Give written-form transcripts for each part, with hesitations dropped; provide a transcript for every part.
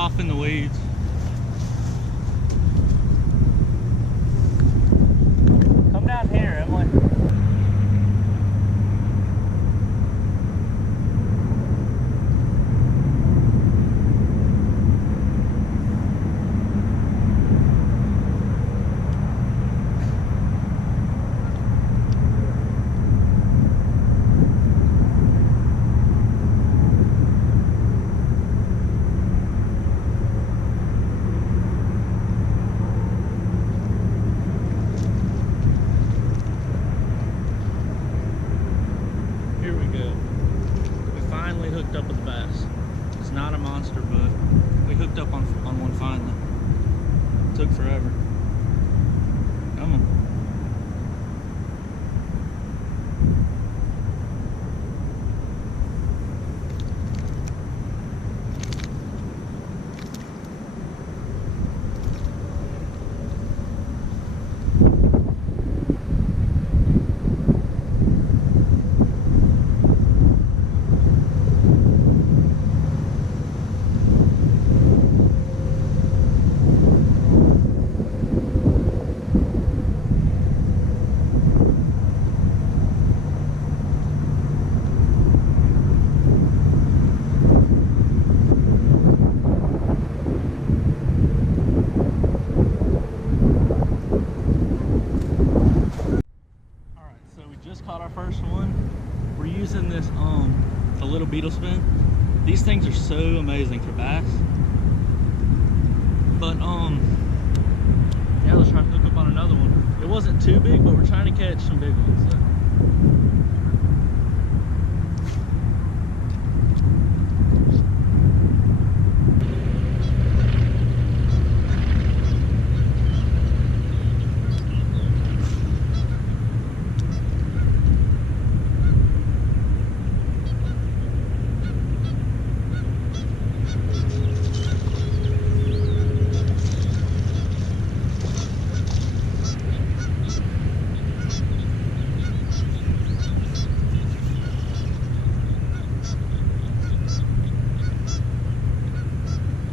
off in the weeds. Come down here, Emily. Hooked up with a bass. It's not a monster, but we hooked up on one finally. It took forever. Come on. Caught our first one. We're using this a little beetle spin. These things are so amazing for bass. But yeah, let's try to hook up on another one. It wasn't too big, but we're trying to catch some big ones. So.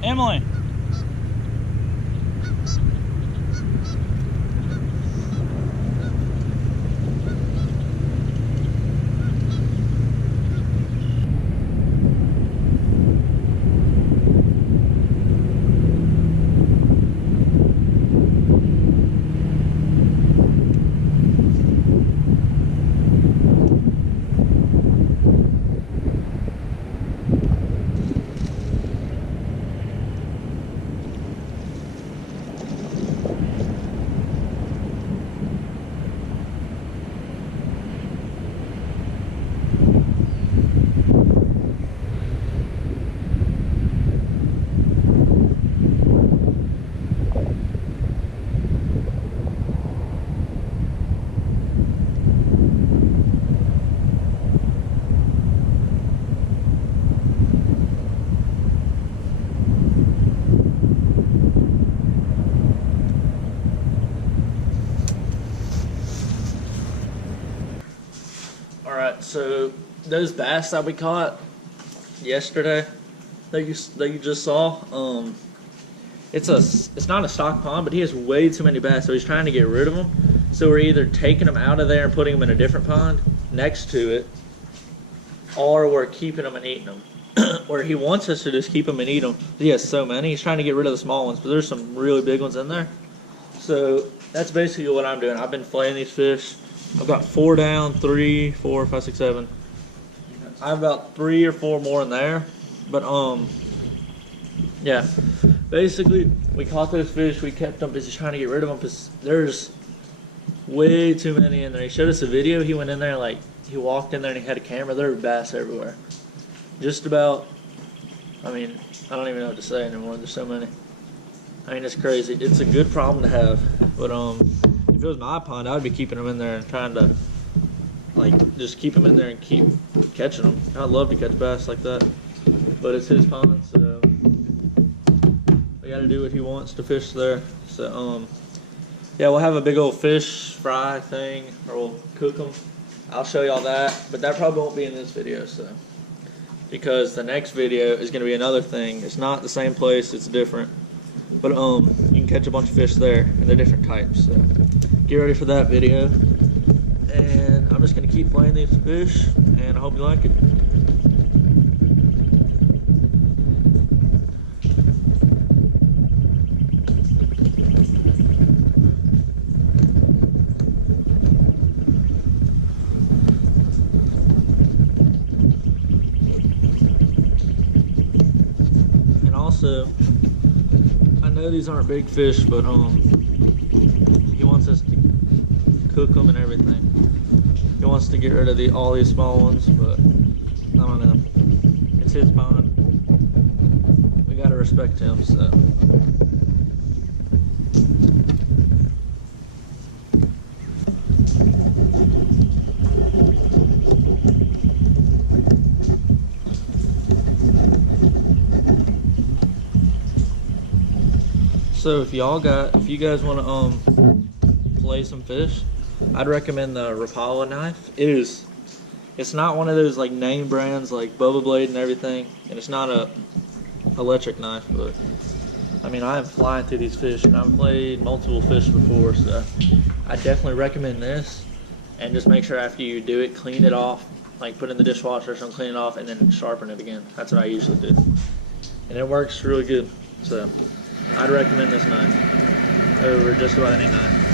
Emily. Alright, so those bass that we caught yesterday that you just saw, it's not a stock pond, but he has way too many bass, so he's trying to get rid of them. So we're either taking them out of there and putting them in a different pond next to it, or we're keeping them and eating them. Or he wants us to just keep them and eat them. He has so many. He's trying to get rid of the small ones, but there's some really big ones in there. So that's basically what I'm doing. I've been filleting these fish. I've got 4 down, 3, 4, 5, 6, 7. I have about 3 or 4 more in there. But yeah. Basically, we caught those fish. We kept them because he's trying to get rid of them because there's way too many in there. He showed us a video. He went in there, like, he walked in there and he had a camera. There were bass everywhere. Just about, I mean, I don't even know what to say anymore. There's so many. I mean, it's crazy. It's a good problem to have. But if it was my pond, I would be keeping them in there and trying to, like, just keep them in there and keep catching them. I'd love to catch bass like that. But it's his pond, so we got to do what he wants to fish there. So, yeah, we'll have a big old fish fry thing, or we'll cook them. I'll show y'all that, but that probably won't be in this video, so. because the next video is going to be another thing. It's not the same place, it's different. But you can catch a bunch of fish there, and they're different types. So get ready for that video. And I'm just going to keep playing these fish, and I hope you like it. And also, I know these aren't big fish, but he wants us to cook them and everything. He wants to get rid of all these small ones, but I don't know. It's his pond. We gotta respect him, so. So if you guys want to play some fish, I'd recommend the Rapala knife. It's not one of those like name brands like Bubba Blade and everything, and it's not a electric knife, but I mean, I'm flying through these fish, and I've played multiple fish before, so I definitely recommend this. And just make sure after you do it, clean it off, like put it in the dishwasher or something, clean it off, and then sharpen it again. That's what I usually do, and it works really good. So I'd recommend this knife over just about any knife.